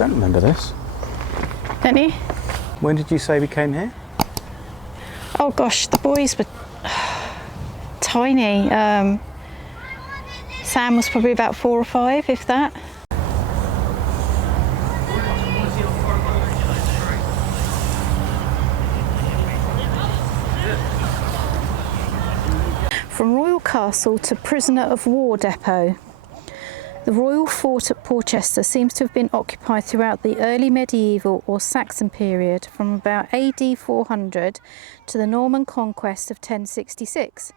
don't remember this. Don't you? When did you say we came here? Oh gosh, the boys were tiny. Sam was probably about 4 or 5, if that. From Royal Castle to Prisoner of War Depot. The royal fort at Porchester seems to have been occupied throughout the early medieval or Saxon period from about AD 400 to the Norman conquest of 1066.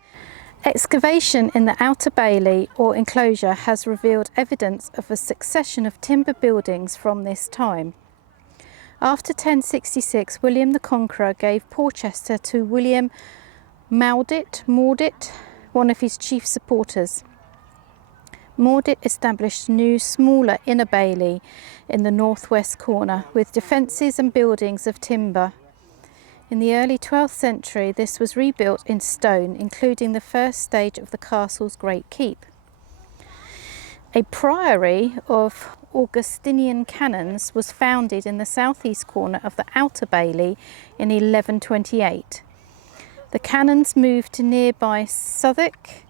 Excavation in the outer bailey or enclosure has revealed evidence of a succession of timber buildings from this time. After 1066, William the Conqueror gave Porchester to William Maudit, one of his chief supporters. Maudit established a new, smaller inner bailey in the northwest corner with defences and buildings of timber. In the early 12th century, this was rebuilt in stone, including the first stage of the castle's great keep. A priory of Augustinian canons was founded in the southeast corner of the outer bailey in 1128. The canons moved to nearby Southwark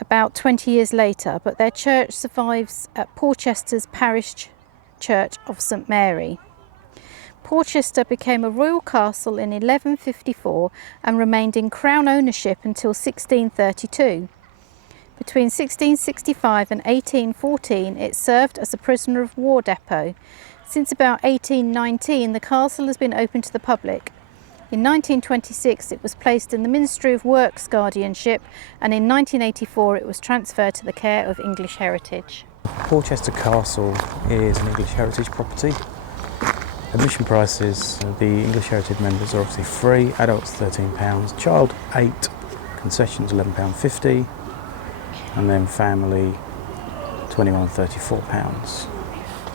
about 20 years later, but their church survives at Porchester's parish church of St Mary. Porchester became a royal castle in 1154 and remained in crown ownership until 1632. Between 1665 and 1814, it served as a prisoner of war depot. Since about 1819, the castle has been open to the public. In 1926, it was placed in the Ministry of Works guardianship, and in 1984, it was transferred to the care of English Heritage. Porchester Castle is an English Heritage property. Admission prices, the English Heritage members are obviously free, adults £13, child 8, concessions £11.50, and then family £21.34.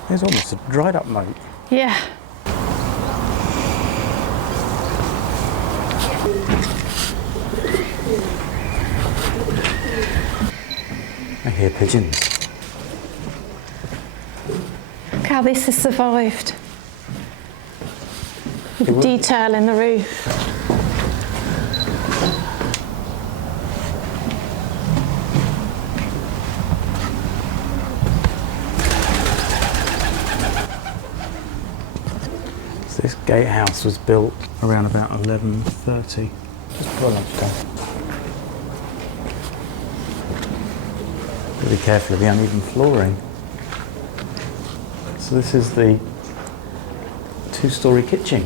There's almost a dried up moat. Yeah. I hear pigeons. Look how this has survived. The detail in the roof. So this gatehouse was built around about 1130, just before lunchtime. Be careful of the uneven flooring. So this is the 2-storey kitchen.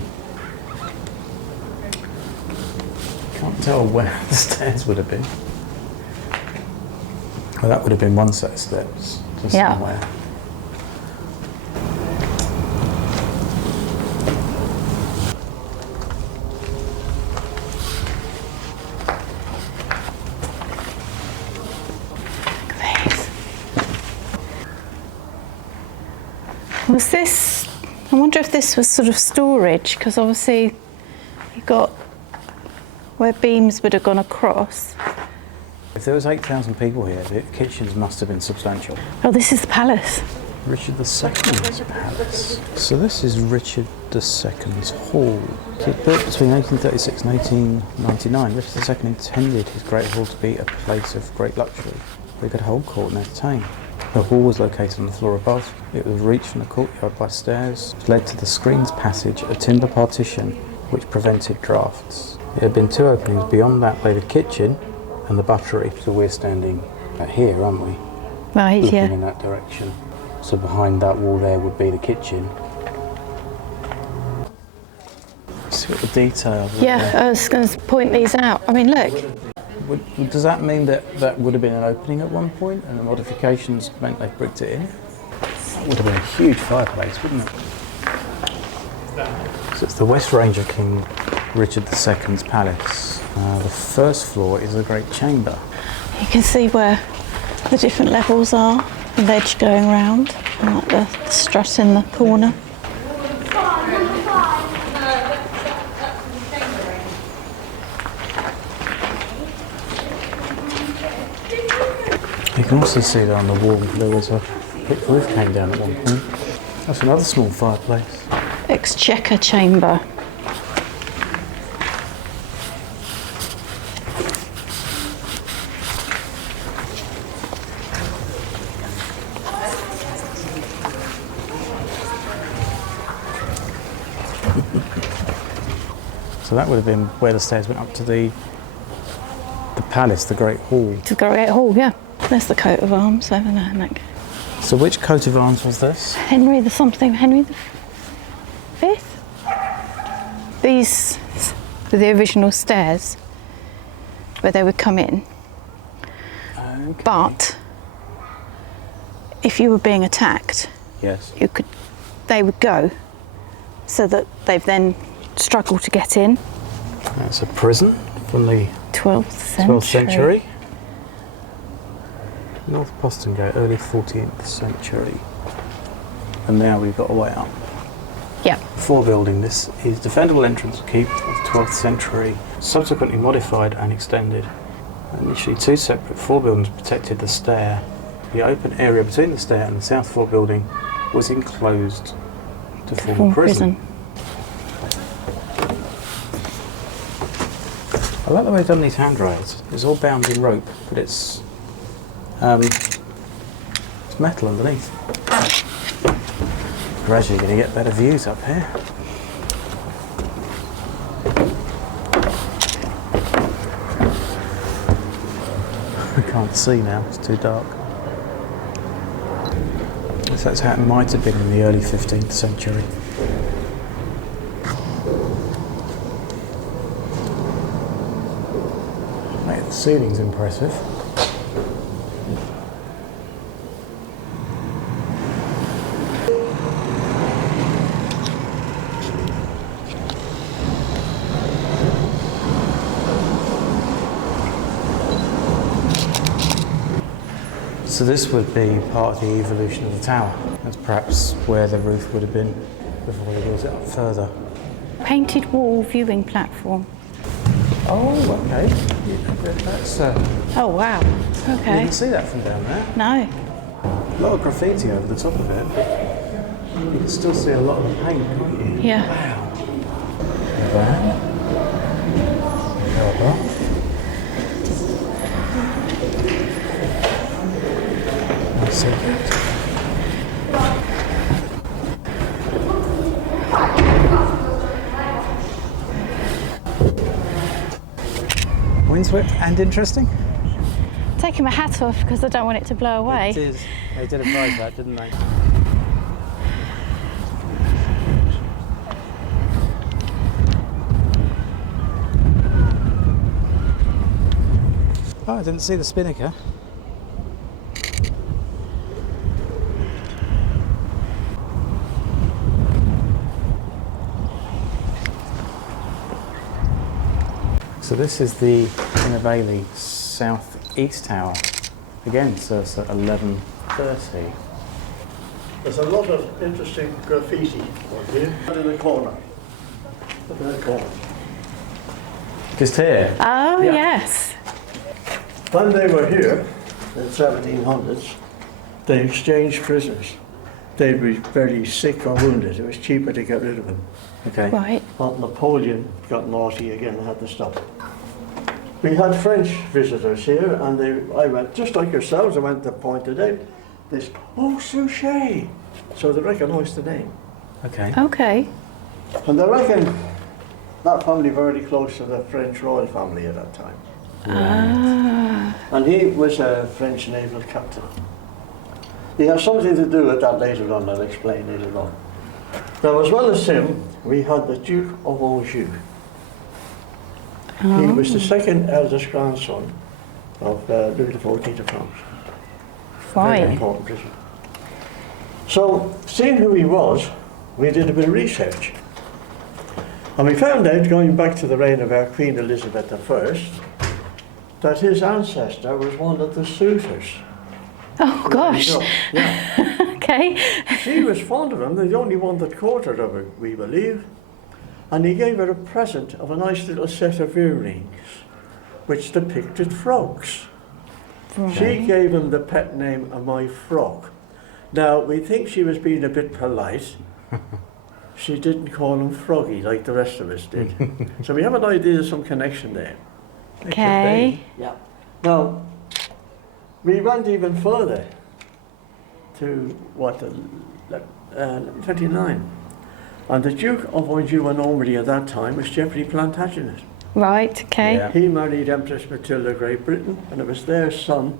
Can't tell where the stairs would have been. Well, that would have been one set of steps, just somewhere. Was this, I wonder if this was sort of storage, because obviously you've got where beams would have gone across. If there was 8,000 people here, the kitchens must have been substantial. Oh, this is the palace. Richard II's palace. So this is Richard II's hall. It was built between 1836 and 1899. Richard II intended his great hall to be a place of great luxury. They could hold court and entertain. The hall was located on the floor above. It was reached from the courtyard by stairs, which led to the screen's passage, a timber partition which prevented drafts. There had been 2 openings beyond that lay the kitchen and the buttery. So we're standing here, aren't we? Right, looking yeah. in that direction. So behind that wall there would be the kitchen. See what the detail. Yeah, I was going to point these out. I mean, look. Does that mean that that would have been an opening at one point and the modifications meant they bricked it in? That would have been a huge fireplace, wouldn't it? So it's the West Ranger King Richard II's palace. The first floor is the Great Chamber. You can see where the different levels are, the ledge going round, and like the strut in the corner. You can also see there on the wall there was a brick roof came down at one point. That's another small fireplace. Exchequer chamber. So that would have been where the stairs went up to the palace, the Great Hall. To the Great Hall, yeah. There's the coat of arms over there, Nick. So which coat of arms was this? Henry the Fifth? These were the original stairs where they would come in. Okay. But if you were being attacked, Yes. they would go so that they've then struggled to get in. That's a prison from the 12th century. 12th century. North Postern Gate, early 14th century. And now we've got a way up. Yeah. Forebuilding. This is defendable entrance keep of the 12th century, subsequently modified and extended. Initially, two separate forebuildings protected the stair. The open area between the stair and the south forebuilding was enclosed to form a prison. I like the way they've done these handrails. It's all bound in rope, but it's metal underneath. Gradually going to get better views up here. I can't see now, it's too dark. So that's how it might have been in the early 15th century. Mate, the ceiling's impressive. So this would be part of the evolution of the tower. That's perhaps where the roof would have been before they built it up further. Painted wall viewing platform. Oh, okay. That's, Oh, wow. you Okay. can see that from down there. No. A lot of graffiti over the top of it. You can still see a lot of the paint, can't you? Yeah. Wow. Harbour. That's it. Windswept and interesting. Taking my hat off because I don't want it to blow away. It is. They did advise that, didn't they? Oh, I didn't see the spinnaker. So this is the Inner Bailey South East Tower. Again, so it's at 11:30. There's a lot of interesting graffiti on here. In the corner. Look at that corner. Just here. Oh, Yeah. yes. When they were here, in the 1700s, they exchanged prisoners. They'd be very sick or wounded. It was cheaper to get rid of them. Okay. Right. But Napoleon got naughty again and had to stop. We had French visitors here, and I went, just like yourselves, I went to point it out. This, oh, Suchet! So they recognised the name. Okay. Okay. And they reckon that family very close to the French royal family at that time. Ah. And he was a French naval captain. He has something to do with that later on, I'll explain later on. Now, as well as him, we had the Duke of Anjou. He was the second eldest grandson of Louis XIV of France. Very Right. important person. So, seeing who he was, we did a bit of research. And we found out, going back to the reign of our Queen Elizabeth I, that his ancestor was one of the suitors. Oh, gosh. Yeah. Okay. She was fond of him, the only one that courted her, we believe. And he gave her a present of a nice little set of earrings, which depicted frogs. Right. She gave him the pet name of My Frog, Now, we think she was being a bit polite. She didn't call him Froggy like the rest of us did. So we have an idea of some connection there. Okay. Yeah. Now, we went even further to what, 29. And the Duke of Anjou and Normandy at that time was Geoffrey Plantagenet. Right, okay. Yeah. He married Empress Matilda of Great Britain, and it was their son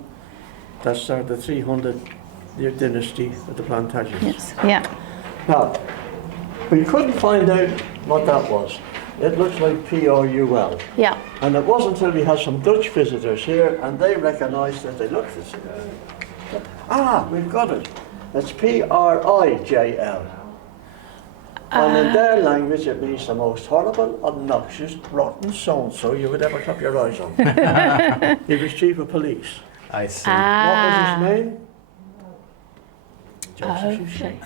that started the 300-year dynasty of the Plantagenets. Yes. Yeah. Now, we couldn't find out what that was. It looks like P-R-U-L. Yeah. And it wasn't until we had some Dutch visitors here and they recognised that they looked the same. Ah, we've got it. It's P-R-I-J-L. And in their language it means the most horrible, obnoxious, rotten so-and-so you would ever clap your eyes on. He was chief of police. I see. What was his name? Joseph Suchet.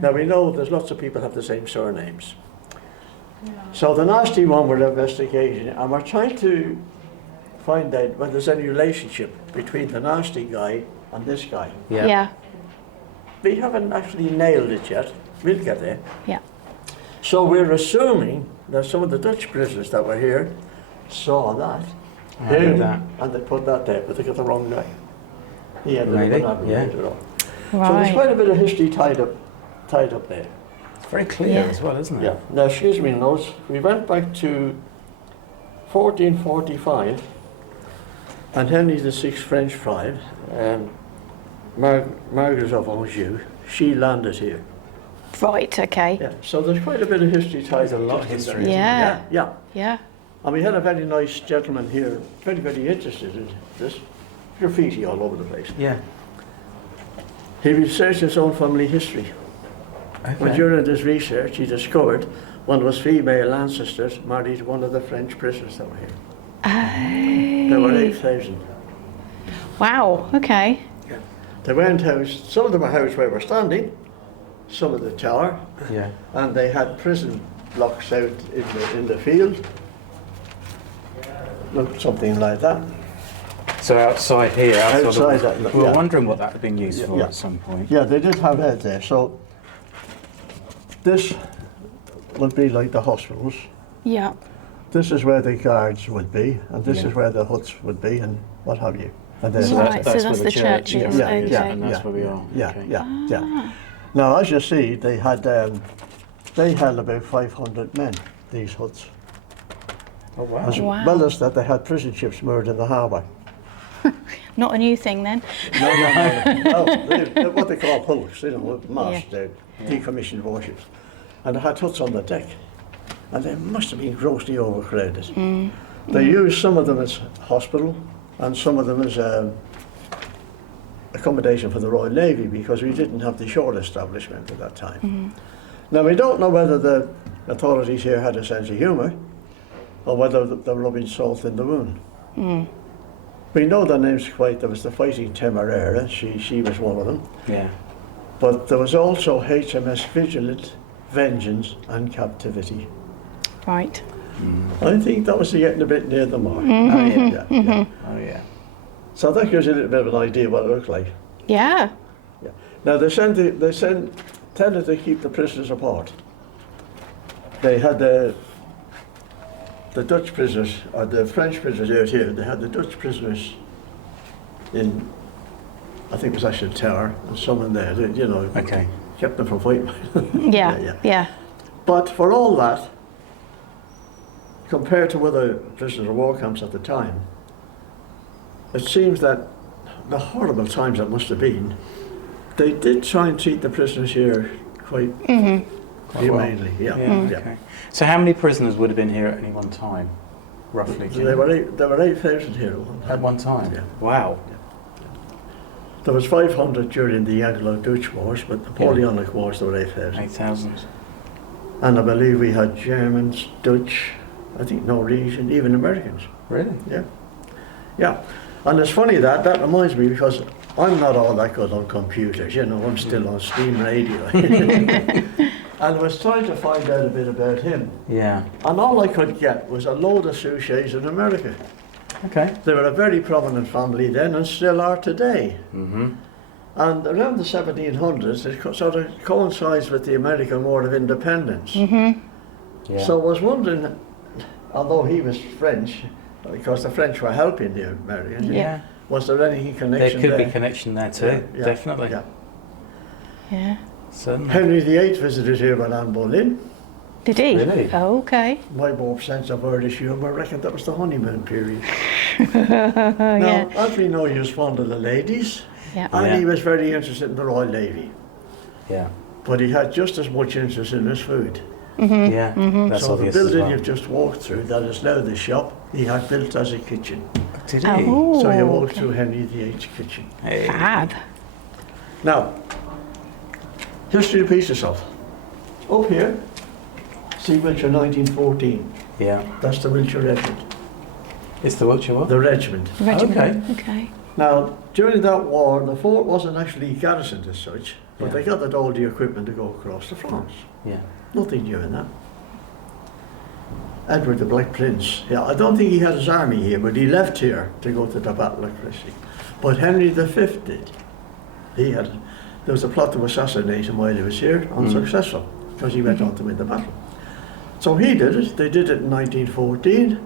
Now we know there's lots of people have the same surnames. So the nasty one we're investigating, and we're trying to find out whether there's any relationship between the nasty guy and this guy. Yeah. Yeah. We haven't actually nailed it yet. We'll get there. Yeah. So we're assuming that some of the Dutch prisoners that were here saw that, I heard that. and they put that there, but they got the wrong guy. He ended Maybe, up not yeah. related at all. So there's Right. quite a bit of history tied up there. It's very clear Yeah. as well, isn't it? Yeah. Now, excuse me, notes. We went back to 1445, and Henry VI French friar, Margaret of Anjou, she landed here. Right, okay. Yeah. So there's quite a bit of history tied There's a up. lot of just in history. there. Yeah. Yeah. Yeah. And we had a very nice gentleman here, very, very interested in this. Graffiti all over the place. Yeah. He researched his own family history. And Okay. during this research, he discovered one of his female ancestors married one of the French prisoners that were here. There were 8,000. Wow, okay. They weren't housed, some of them were housed where we're standing, some of the tower, Yeah. and they had prison blocks out in the field. Looked something like that. So outside here, Outside the, that, we were yeah. wondering what that had been used for Yeah. at some point. Yeah, they did have heads there. So this would be like the hospitals. Yeah. This is where the guards would be, and this Yeah. is where the huts would be, and what have you. And then So Right, so that's that's where the church and is, everything is, okay. and that's Yeah, where we are. yeah, Okay. yeah. Now, as you see, they held about 500 men, these huts. Oh wow. As Wow. well as that, they had prison ships moored in the harbour. Not a new thing then. No, they're what they call hulks, masts, they're decommissioned warships. And they had huts on the deck, and they must have been grossly overcrowded. They used some of them as hospital, and some of them as accommodation for the Royal Navy, because we didn't have the shore establishment at that time. Now, we don't know whether the authorities here had a sense of humour, or whether they were rubbing salt in the wound. We know their names quite. There was the Fighting Temeraire, she was one of them. Yeah. But there was also HMS Vigilant, Vengeance and Captivity. Right. I think that was getting a bit near the mark. Oh yeah. Yeah, yeah. Oh yeah. So that gives you a little bit of an idea what it looked like. Yeah. Now tended to keep the prisoners apart. They had the Dutch prisoners, or the French prisoners out here, they had the Dutch prisoners in, I think it was actually the tower, and some in there, they, Okay. kept them from fighting. Yeah. But for all that, compared to other prisoners of war camps at the time, it seems that the horrible times that must have been, they did try and treat the prisoners here quite Quite well. humanely. Yeah. Okay. So how many prisoners would have been here at any one time, roughly? do you There know? were 8,000 here at one time. At one time. Yeah. Wow. There was 500 during the Anglo-Dutch Wars, but Napleonic Wars there were 8,000. 8,000. And I believe we had Germans, Dutch, I think Norwegian, even Americans. Really? Yeah. Yeah. And it's funny that reminds me, because I'm not all that good on computers, I'm still on steam radio. And I was trying to find out a bit about him. Yeah. And all I could get was a load of Suchets in America. Okay. They were a very prominent family then and still are today. Mm-hmm. And around the 1700s, it sort of coincides with the American War of Independence. Mm-hmm. Yeah. So I was wondering, although he was French, because the French were helping the Americans, Yeah. was there any connection There there? could be connection there too, Yeah, definitely. Yeah. Yeah. Certainly. Henry VIII visited here with Anne Boleyn. Did he? Really? Oh, okay. My warm sense of Irish humour, I reckon that was the honeymoon period. Yeah. Now, as we know, he was fond of the ladies, Yeah. and Yeah. he was very interested in the Royal Navy. Yeah. But he had just as much interest in his food. Mm-hmm. Yeah. That's So the obvious as building well. you've just walked through, that is now the shop, he had built as a kitchen. Did he? Oh, So you walk okay. through Henry VIII's kitchen. Hey. Fab. Now, history repeats itself. Up here, see Wiltshire 1914. Yeah. That's the Wiltshire Regiment. It's the Wiltshire what? The regiment. Regiment. Okay. Now, during that war, the fort wasn't actually garrisoned as such, but Yeah. they gathered all the equipment to go across to France. Yeah. Nothing new in that. Edward the Black Prince. Yeah, I don't think he had his army here, but he left here to go to the Battle of Crecy. But Henry V did. There was a plot to assassinate him while he was here, unsuccessful, because he went on to win the battle. So he did it. They did it in 1914,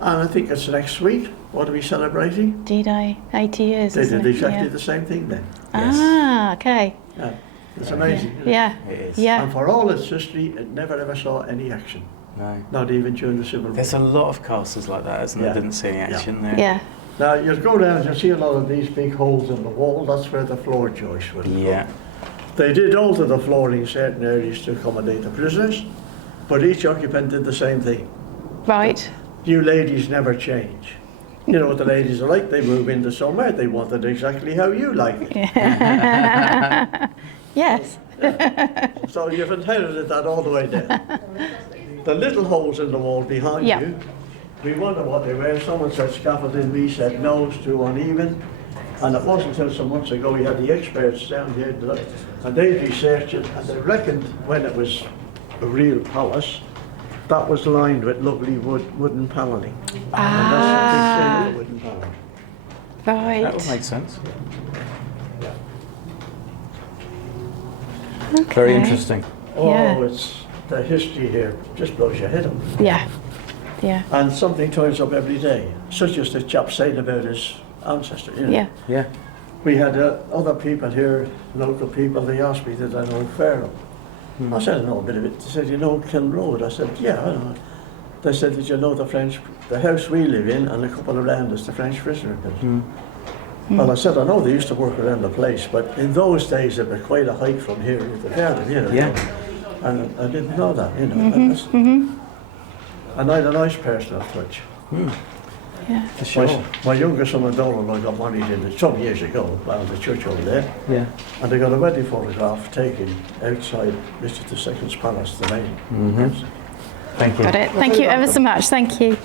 and I think it's next week. What are we celebrating? D-Day, 80 years. They isn't did it? exactly Yeah. the same thing then. Yes. Ah, okay. Yeah, it's amazing. isn't it? Yeah. It is. Yeah. And for all its history, it never ever saw any action, No. not even during the Civil War. There's a lot of castles like that, isn't there? Yeah. Didn't see any action there. Yeah. Now, you'll go down, you'll see a lot of these big holes in the wall. That's where the floor joist would go. Yeah. They did alter the flooring in certain areas to accommodate the prisoners, but each occupant did the same thing. Right. You ladies never change. You know what the ladies are like, they move into somewhere, they want it exactly how you like it. Yes. So you've inherited that all the way down. The little holes in the wall behind Yeah. you, we wonder what they were. Someone said scaffolding, we said no, it's too uneven. And it wasn't until some months ago we had the experts down here and they researched it, and they reckoned when it was a real palace, that was lined with lovely wooden panelling. And that's a big wooden panelling. Right. That would make sense. Okay. Very interesting. Oh, Yeah. it's the history here just blows your head up. Yeah. Yeah. And something turns up every day, such as the chap saying about his ancestor. You know. Yeah. Yeah. We had other people here, local people, they asked me did I know Pharaoh. I said I know a bit of it. They said, you know Ken Road? I said, yeah, I know. They said, did you know the house we live in and a couple around us, the French prisoner built? Well, I said, I know they used to work around the place, but in those days it was quite a hike from here to the garden, you know. Yeah. And I didn't know that, you know. And I had a nice personal touch. Yeah. For sure. My younger son and daughter and I got married some years ago, around the church over there. Yeah. And they got a wedding photograph taken outside Richard II's palace, the main. Thank you. Got it. Thank you ever so much. Thank you.